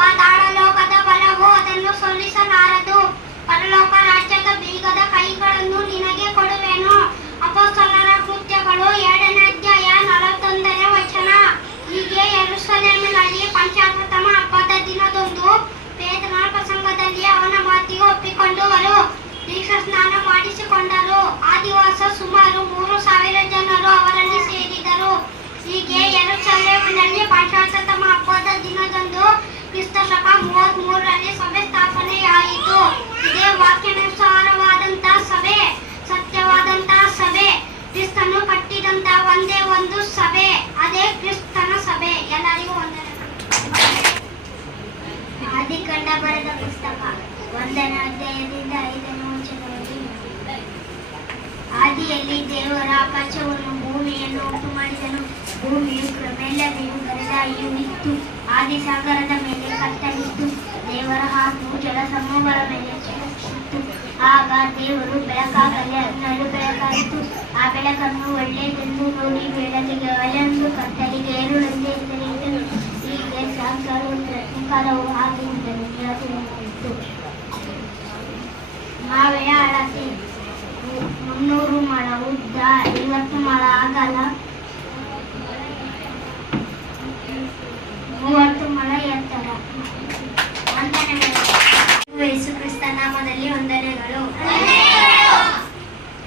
ಪಾತಾಳ ಲೋಕದ ಬಲವು ಅದನ್ನು ಸೋಲಿಸಲಾರದು. ಪರಲೋಕ ರಾಜ್ಯದ ಬೀಗದ ಕೈಗಳನ್ನು ನಿನಗೆ ಕೊಡುವೆನು. ಅಪೊಸ್ತಲರ ಕೃತ್ಯಗಳು 2ನೇ ಅಧ್ಯಾಯ 41ನೇ ವಚನ. ಹೀಗೆ ಯೆರೂಸಲೇಮಿನಲ್ಲಿ ಪಂಚಾಮೃತಮ ಹಬ್ಬದ ದಿನದಂದು ಪೇತ್ರನ ಪ್ರಸಂಗದಲ್ಲಿ ಅವನ ಮಾತಿಗೆ ಒಪ್ಪಿಕೊಂಡವರು ದೀಕ್ಷಾ ಸ್ನಾನ ಮಾಡಿಸಿಕೊಂಡರು. ಆ ದಿವಸ ಸುಮಾರು 3,000 ಜನರು ಅವರಲ್ಲಿ ಸೇರಿದರು. ಹೀಗೆ ಯೆರೂಸಲೇಮಿನಲ್ಲಿ ಪಂಚಾಮೃತಮ ಹಬ್ಬದ ದಿನದಂದು ಕ್ರಿಸ್ತಶಕ 33ರಲ್ಲಿ ಸಭೆ ಸ್ಥಾಪನೆಯಾಯಿತು. ಇದೇ ವಾಕ್ಯಾನುಸಾರವಾದಂತಹ ಸಭೆ, ಸತ್ಯವಾದಂತಹ ಸಭೆ, ಕ್ರಿಸ್ತನು ಕಟ್ಟಿದಂತಹ ಒಂದೇ ಒಂದು ಸಭೆ, ಅದೇ ಕ್ರಿಸ್ತನ ಸಭೆ. ಎಲ್ಲರಿಗೂ ವಂದನೆಗಳು. ಆದಿಕಾಂಡ ಬರೆದ ಪುಸ್ತಕ 1ನೇ ಅಧ್ಯಾಯದಿಂದ 5ನೇ ವಚನವರೆಗೆ. ಆದಿಯಲ್ಲಿ ದೇವರು ಆಕಾಶವನ್ನು ಭೂಮಿಯನ್ನು ಉಂಟು ಮಾಡಿದನು. ಭೂಮಿಯು ಕ್ರಮೇಣದೆಯೂ ಬರಿದಾಗಿಯೂ ಇತ್ತು. ಆದಿಸಾಗರದ ಮೇಲೆ ಕತ್ತಲಿತ್ತು. ದೇವರ ಆತ್ಮವು ಜಲಸಮೂಹಗಳ ಮೇಲೆ ಚಲಿಸಿತು. ಆಗ ದೇವರು ಬೆಳಕಾಗಲಿ ಅನ್ನಲು ಬೆಳಕಾಯಿತು. ಆ ಬೆಳಕನ್ನು ಒಳ್ಳೆಯದೆಂದು ನೋಡಿ ಬೆಳಕಿಗೆ ಒಲೆಯೊಂದು ಕತ್ತಲಿಗೆ ಏರುಳಂತೆ ಹೆಸರಿಟ್ಟನು. ಹೀಗೆ ಸಾಯಂಕಾಲವು ಪ್ರತಿಕಾಲವು ಆಗಿರುವುದನ್ನು ಇತ್ತು. ಮಾವೆಯ ಅಳತೆ 300 ಮೊಳ ಉದ್ದ, 50 ಮೊಳ ಅಗಲ, 30 ಮೊಳ ಎತ್ತರ. ವಂದನೆಗಳು. ಯೇಸು ಕ್ರಿಸ್ತ ನಾಮದಲ್ಲಿ ವಂದನೆಗಳು.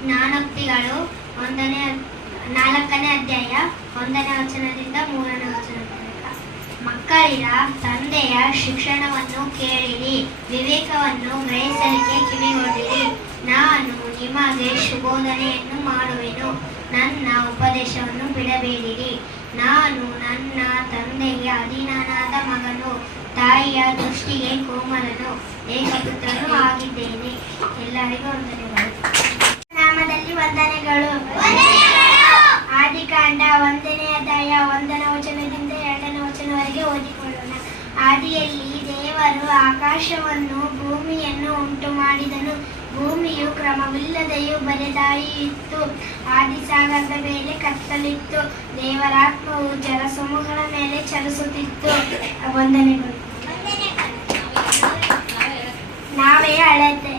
ಜ್ಞಾನೋಕ್ತಿಗಳು 4ನೇ ಅಧ್ಯಾಯ 1ನೇ ವಚನದಿಂದ 3ನೇ ವಚನ. ಮಕ್ಕಳಿರ ತಂದೆಯ ಶಿಕ್ಷಣವನ್ನು ಕೇಳಿರಿ, ವಿವೇಕವನ್ನು ಗ್ರಹಿಸಲಿಕ್ಕೆ ಕಿವಿಗೊಡಿರಿ. ನಾನು ನಿಮಗೆ ಶುಭೋಧನೆಯನ್ನು ಮಾಡುವೆನು, ನನ್ನ ಉಪದೇಶವನ್ನು ಬಿಡಬೇಡಿರಿ. ನಾನು ನನ್ನ ತಂದೆಗೆ ಅಧೀನನಾದ ಮಗನು, ತಾಯಿಯ ದೃಷ್ಟಿಗೆ ಕೋಮಲನು, ಏಕಪುತ್ರನು ಆಗಿದ್ದೇನೆ. ಎಲ್ಲರಿಗೂ ವಂದನೆಗಳು. ನಾಮದಲ್ಲಿ ವಂದನೆಗಳು. ಆದಿಕಾಂಡ 1ನೇ ಅಧ್ಯಾಯ 1ನೇ ವಚನದಿಂದ 2ನೇ ವಚನವರೆಗೆ ಓದಿಕೊಳ್ಳೋಣ. ಆದಿಯಲ್ಲಿ ದೇವರು ಆಕಾಶವನ್ನು ಭೂಮಿಯನ್ನು ಉಂಟು ಮಾಡಿದನು. ಭೂಮಿಯು ಕ್ರಮವಿಲ್ಲದೆಯೂ ಬರಿದಾಗಿ ಇತ್ತು. ಆದಿಸಾಗರದ ಮೇಲೆ ಕತ್ತಲಿತ್ತು. ದೇವರಾತ್ಮವು ಜಲಸಮೂಹಗಳ ಮೇಲೆ ಚಲಿಸುತ್ತಿತ್ತು. ವಂದನೆಗಳು. ನಾವೆಯ ಅಳತೆ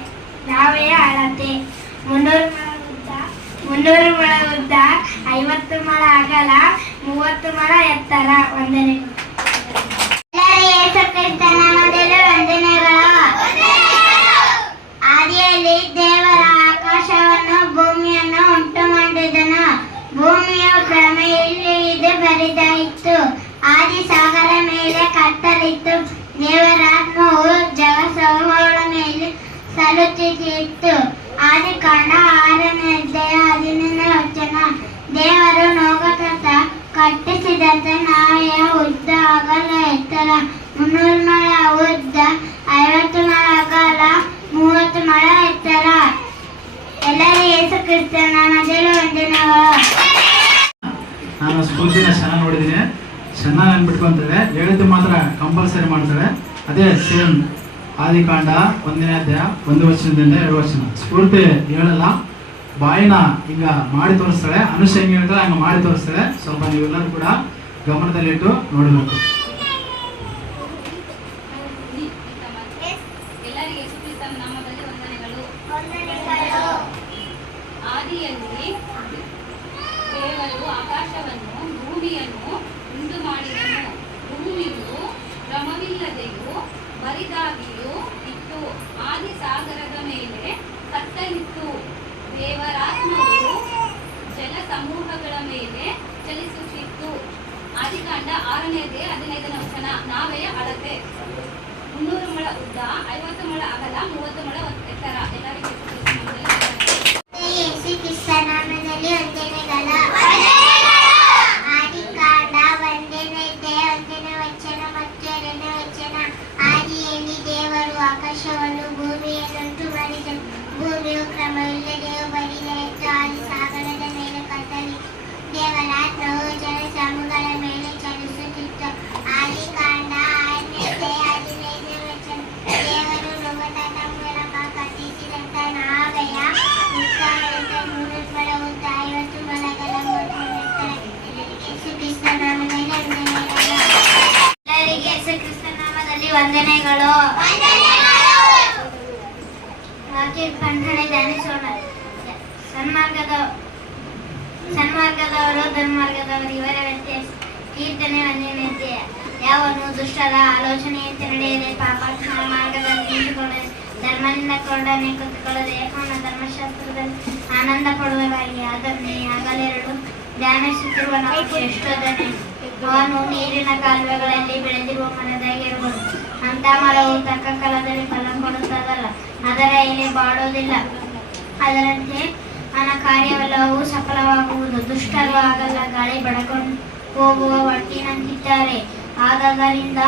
300 ಮೊಳ ಉದ್ದ, 50 ಮೊಳ ಅಗಲ, 30 ಮೊಳ ಎತ್ತರ. ವಂದನೆಗಳು. ಯೇಸು ಕ್ರಿಸ್ತನ ನಾಮದಲ್ಲಿ ವಂದನೆಗಳು. ಆದಿಯಲ್ಲಿ ದೇವರ ಆಕಾಶವನ್ನು ಭೂಮಿಯನ್ನು ಉಂಟು ಮಾಡಿದನು. ಭೂಮಿಯು ಕ್ರಮೆಯಿಲ್ಲದೆ ಬರಿದಾಯಿತು. ಆದಿಸಾಗರ ಮೇಲೆ ಕತ್ತಲಿತ್ತು. ದೇವರಾತ್ಮವು ಜಲಸಮೂಹಗಳ ಮೇಲೆ ಚಲಿಸುತ್ತಿತ್ತು. ಆದಿಕಾಂಡ 6ನೇ ಅಧ್ಯಾಯ 15ನೇ ವಚನ. ದೇವರು ನೋಗಕತ್ತ ಕಟ್ಟಿಸಿದಂತೆ ನಾವೆಯ ಉದ್ದ, ಅಗಲ, ಎತ್ತರ 300 ಮೊಳ ಉದ್ದ, 50 ಮೊಳ ಅಗಲ, 30 ಮೊಳ ಎತ್ತರ. ಎಲ್ಲರೂ ಯೇಸು ಕ್ರಿಸ್ತನ ನಾಮದಲ್ಲಿ ವಂದನೆಗಳು. ನಾನು ಸ್ಫೂರ್ತಿನ ಚೆನ್ನಾಗಿ ನೋಡಿದ್ದೀನಿ. ಚೆನ್ನಾಗಿ ನೆನ್ಬಿಟ್ಕೊಂತಾಳೆ, ಹೇಳಿದ್ದು ಮಾತ್ರ ಕಂಪಲ್ಸರಿ ಮಾಡ್ತಾಳೆ. ಅದೇ ಸೇಮ್ ಆದಿಕಾಂಡ 1ನೇ ಅಧ್ಯಾಯ 1 ವಚನದಿಂದ 2 ವಚನ. ಸ್ಫೂರ್ತಿ ಹೇಳಲ್ಲ, ಬಾಯಿನ ಈಗ ಮಾಡಿ ತೋರಿಸ್ತಾಳೆ. ಅನುಷ ಹೆಂಗೆ ಹೇಳ್ತಾಳೆ ಹಂಗೆ ಮಾಡಿ ತೋರಿಸ್ತಾಳೆ. ಸ್ವಲ್ಪ ನೀವೆಲ್ಲರೂ ಕೂಡ ಗಮನದಲ್ಲಿಟ್ಟು ನೋಡಬೇಕು. ಆದಿಯಲ್ಲಿ ದೇವರು ಆಕಾಶವನ್ನು ಭೂಮಿಯನ್ನು ಉಂಟು ಮಾಡಿದನು. ಭೂಮಿಯು ಕ್ರಮವಿಲ್ಲದೆಯೂ ಬರಿದಾಗಿಯೂ ಇತ್ತು. ಆದಿಸಾಗರದ ಮೇಲೆ ಕತ್ತಲಿತ್ತು. ದೇವರಾತ್ಮವು ಜಲಸಮೂಹಗಳ ಮೇಲೆ ಚಲಿಸುತ್ತಿತ್ತು. ಆದಿಕಾಂಡ 6ನೇ ಅಧ್ಯಾಯ 15ನೇ ವಚನ. ನಾವೆಯ ಅಳತೆ 300 ಮೊಳ ಉದ್ದ, 50 ಮೊಳ ಅಗಲ, 30 ಮೊಳ ಎತ್ತರ. ಎಲ್ಲರಿಗೂ ಯೇಸು ಕ್ರಿಸ್ತನ ನಾಮದಲ್ಲಿ ವಂದನೆಗಳು. ಆದಿಕಾಂಡ 1ನೇ ಅಧ್ಯಾಯ 1ನೇ ವಚನ ಮತ್ತು 2ನೇ ವಚನ. ಆದಿಯಲ್ಲಿ ದೇವರು ಆಕಾಶವನ್ನು ಭೂಮಿಯನ್ನುಂಟು ಮಾಡಿದನು. ಭೂಮಿಯು ಕ್ರಮವಿಲ್ಲದೆಯೂ ಬರಿದಾಯಿತು. ಆದಿಸಾಗರದ ಮೇಲೆ ಕತ್ತಲಿತ್ತು. ದೇವರಾತ್ಮವು ಜಲಸಮೂಹಗಳ ಮೇಲೆ ಚಲಿಸುತ್ತಿತ್ತು. ಆದಿಕಾಂಡ 6ನೇ ಅಧ್ಯಾಯ 15ನೇ ವಚನ. ದೇವರು ನೋಗತನ ಮೂಲಕ ಕಟ್ಟಿಸಿದಂತ ನಾವೆಯ 300 ಮೊಳ ಉದ್ದ, 50 ಮೊಳ ವಂದನೆಗಳು. ವಾಕ್ಯ ಕಂಠನೆ ಧ್ಯಾನಿಸೋಣ. ಸನ್ಮಾರ್ಗದವರು ದುರ್ಮಾರ್ಗದವರು ಇವರ ವ್ಯತ್ಯಾಸ. ಕೀರ್ತನೆ 1ನೇ. ಯಾವನು ದುಷ್ಟರ ಆಲೋಚನೆಯಂತೆ ನಡೆಯದೆ ಪಾಪಾತ್ಮರ ಮಾರ್ಗದಲ್ಲಿ ನಿಂತುಕೊಳ್ಳದೆ ಧರ್ಮದಿಂದ ಕೊರಡನೆ ಕುತ್ತುಕೊಳ್ಳದೆ ಯೆಹೋವನ ಧರ್ಮಶಾಸ್ತ್ರದಲ್ಲಿ ಆನಂದ ಪಡುವರಾಗಿ ಅದನ್ನೇ ಹಗಲಿರುಳು ಧ್ಯಾನಿಸುತ್ತಿರುವ ನಾವು ಎಷ್ಟೋ ಧನ್ಯ. ಅವನು ನೀರಿನ ಕಾಲುವೆಗಳಲ್ಲಿ ಬೆಳೆದಿರುವ ಮರದಾಗಿರುವುದು. ಅಂತ ಮರವು ತಕ್ಕ ಕಾಲದಲ್ಲಿ ಫಲ ಕೊಡುತ್ತದಲ್ಲ, ಅದರ ಎಲೆ ಬಾಡುವುದಿಲ್ಲ. ಅದರಂತೆ ಅವನ ಕಾರ್ಯವೆಲ್ಲವೂ ಸಫಲವಾಗುವುದು. ದುಷ್ಟರು ಆಗಲ್ಲ, ಗಾಳಿ ಬಡಕೊಂಡು ಹೋಗುವ ಒಟ್ಟಿನಂತಿದ್ದಾರೆ. ಆದದರಿಂದ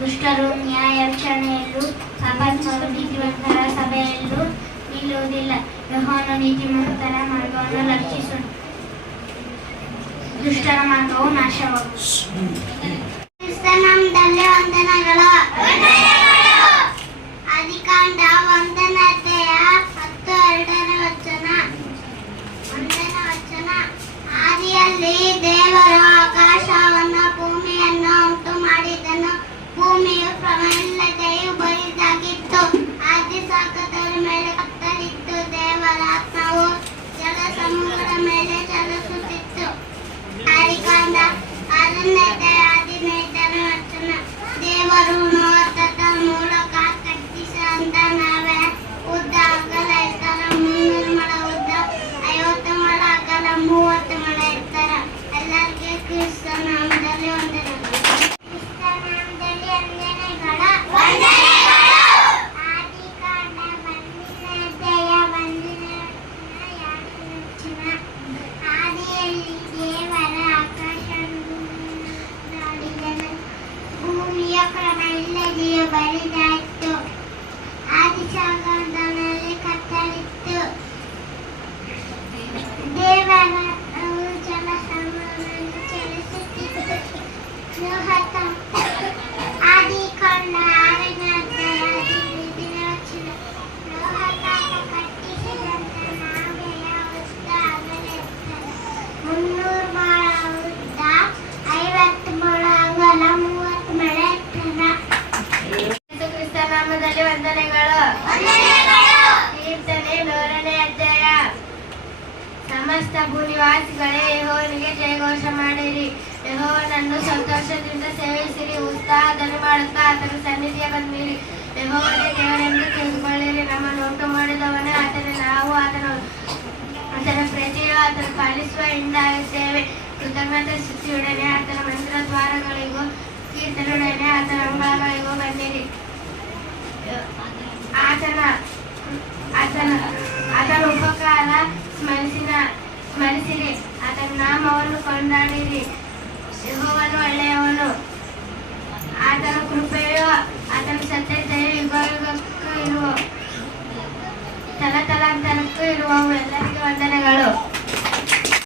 ದುಷ್ಟರು ನ್ಯಾಯ ವಿಚಾರಣೆಯಲ್ಲೂ ಪಾಪಾತ್ಮರು ನೀತಿವಂತರ ಸಭೆಯಲ್ಲೂ ನಿಲ್ಲುವುದಿಲ್ಲ. ಯೆಹೋವನು ನೀತಿವಂತರ ಮಾರ್ಗವನ್ನು ರಕ್ಷಿಸುವನು, ದುಷ್ಟರ ಮಾರ್ಗವು ನಾಶವಾಗುವುದು. ಕ್ರಿಸ್ತನಾಮದಲ್ಲಿ ವಂದನೆಗಳು. ಆದಿಕಾಂಡ 1ನೇ ಅಧ್ಯಾಯ 10:2ನೇ ವಚನ. 1ನೇ ವಚನ. ಆದಿಯಲ್ಲಿ ದೇವರು ಆಕಾಶವನ್ನು ಭೂಮಿಯನ್ನು ಉಂಟು ಮಾಡಿದನು. ಭೂಮಿಯು ಕ್ರಮವಿಲ್ಲದೆಯೂ ಬರಿದಾಗಿತ್ತು. ಆದಿ ಸಾಗರಗಳ ಮೇಲೆ ಕತ್ತಲಿತ್ತು. ದೇವರ ಆತ್ಮವು ಜಲ ಸಮೂಹದ ಮೇಲೆ ಚಲಿಸುತ್ತಿತ್ತು. ಆದಿಕಾಂಡ 6ನೇ ಅಧ್ಯಾಯ 15ನೇ ವಚನ. ದೇವರು ನೋಟದ ಮೂಲಕ ಕಟ್ಟಿಸಿದಂತ ನಾವೇ ಉದ್ದ ಅಗಲ ಎತ್ತರ 300 ಮೊಳ ಉದ್ದ, 50 ಮೊಳ ಅಗಲ, 30 ಮೊಳ ಎತ್ತರ. ಎಲ್ಲರಿಗೆ ಕ್ರಿಸ್ತ ನಾಮದಲ್ಲಿ ವಂದನೆಗಳು. ಕ್ರಿಸ್ತ ನಾಮದಲ್ಲಿ ವಂದನೆಗಳು. ಆದಿಕಾಂಡ 1ನೇ ಅಧ್ಯಾಯ 1ನೇ ವಚನ. ಆದಿಯಲ್ಲಿ ದೇವರ ಆಕಾಶವನ್ನು ನೋಡಿದನು. ಭೂಮಿಯ ಕ್ರಮ ಇಲ್ಲದೆಯೂ ಬರಿದಾಯಿತು. ಆದಿಸಾಗರದಲ್ಲಿ ಕತ್ತಲಿತ್ತು. ದೇವರ ಜಲ ಸಮೂಹದಲ್ಲಿ ಚಲಿಸುತ್ತಿತ್ತು. ಆದಿಕಾಂಡ 6ನೇ ಅಧ್ಯಾಯ 15ನೇ ವಚನ. ಲೋಹದಿಂದ ಕಟ್ಟಿಸಿದಂತ ನಾವೆಯ ಉದ್ದ ಅಗಲ ಎತ್ತರ 300 ಮೊಳ ಉದ್ದ, 50 ಮೊಳ ಅಗಲ, 30 ಮೊಳ ಎತ್ತರ. ಯೇಸು ಕ್ರಿಸ್ತ ನಾಮದಲ್ಲಿ ವಂದನೆಗಳು. ಕೀರ್ತನೆ 1ನೇ ಅಧ್ಯಾಯ. ಸಮಸ್ತ ಭೂನಿವಾಸಿಗಳೇ ಯೆಹೋವನಿಗೆ ಜಯಘೋಷ ಮಾಡಿರಿ. ಯೆಹೋವನನ್ನು ಸಂತೋಷದಿಂದ ಸೇವಿಸಿರಿ. ಉತ್ಸಾಹದಲ್ಲಿ ಮಾಡುತ್ತಾ ಆತನ ಸನ್ನಿಧಿಗೆ ಬಂದಿರಿ. ಯೆಹೋವನೇ ದೇವರೆಂದು ತಿಳಿದುಕೊಳ್ಳಿರಿ. ನಮ್ಮನ್ನು ಉಂಟು ಮಾಡಿದವನೇ ಆತನ, ನಾವು ಆತನ ಪ್ರಜೆಯು ಆತನ ಪಾಲಿಸುವ ಹಿಂದಾಗಿದ್ದೇವೆ. ಕೃತಜ್ಞತೆ ಸ್ತುತಿಯೊಡನೆ ಆತನ ಮಂದಿರ ದ್ವಾರಗಳಿಗೂ ಕೀರ್ತನೆಯೊಡನೆ ಆತನ ಅಂಗಳಗಳಿಗೂ ಬಂದಿರಿ. ಆತನ ಉಪಕಾರ ಸ್ಮರಿಸಿರಿ. ಆತನ ನಾಮವನ್ನು ಕೊಂಡಾಡಿರಿ. ಯೆಹೋವನು ಒಳ್ಳೆಯವನು,